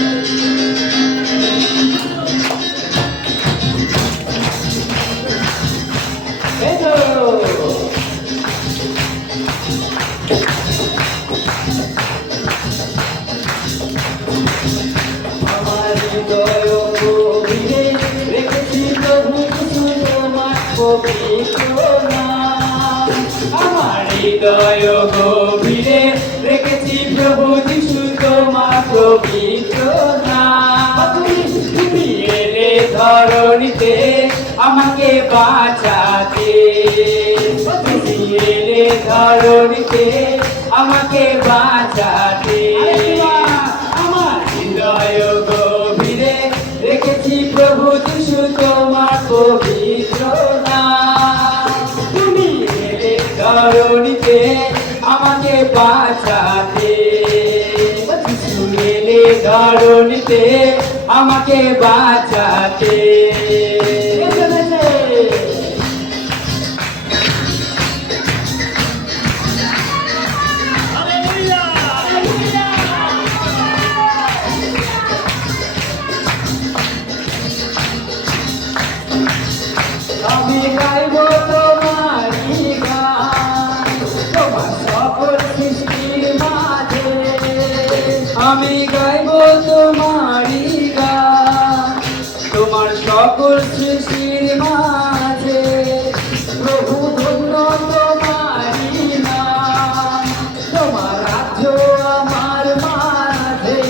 Thank you. হৃদয় গভীরে রেখেছি প্রভু যিশু তোমার পবিত্র এলে ধরণীতে আমাকে বাঁচাতে। এলে ধরণীতে আমাকে বাঁচাতে। ধরণীতে আমাকে বাঁচাতে। সুরেলে ধরণীতে আমাকে বাঁচাতে। আমি গাইব তোমারই গান। তোমার সকল সৃষ্টির মাঝে প্রভু ধন্য তোমারই নাম। তোমার রাজ্য আমার মাঝে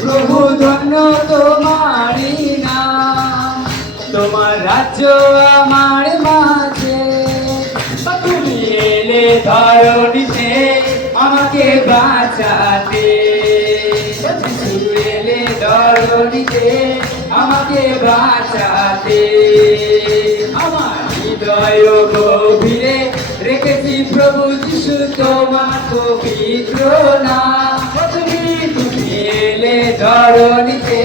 প্রভু ধন্য তোমারই নাম। তোমার রাজ্য আমার মাঝে। তুমি এলে ধরণীতে আমাকে বাঁচাতে। ধরণীতে আমাকে বাঁচাতে। আমার হৃদয় গভীরে রেখেছি প্রভু যিশু তোমার পবিত্র নাম। তুমি তুমি এলে ধরণীতে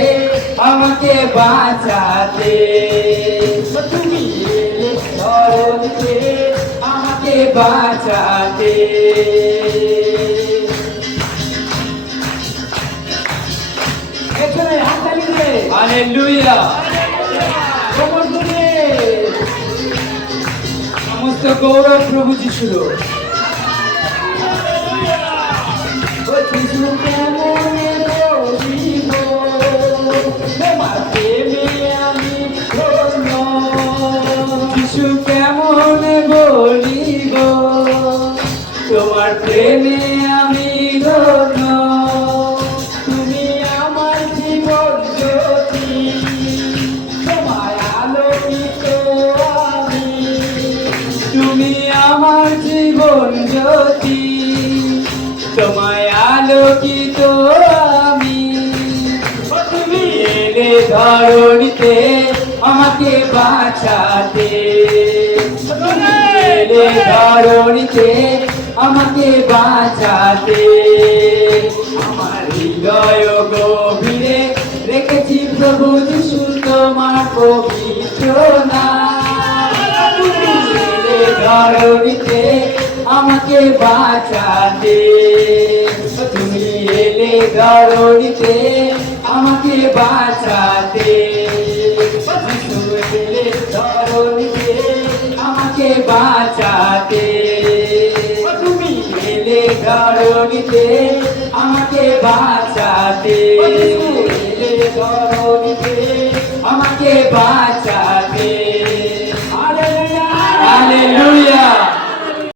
আমাকে বাঁচাতে। তুমি এলে ধরণীতে আমাকে বাঁচাতে। হালেলুয়া সমস্ত গৌরব প্রভু যিশুর। কেমনে তোমার প্রেমে তুমি আমার জীবন জ্যোতি, তোমায় আলোকিত আমি। তুমি এলে ধরণীতে আমাকে বাঁচাতে। এলে ধরণীতে আমাকে বাঁচাতে। আমার হৃদয় গভীরে ধরণীতে আমাকে বাঁচাতে। তুমি এলে ধরণীতে আমাকে বাঁচাতে। আমাকে বাঁচাতে। তুমি এলে ধরণীতে আমাকে বাঁচাতে। এলে ধরণীতে আমাকে বাঁচাতে।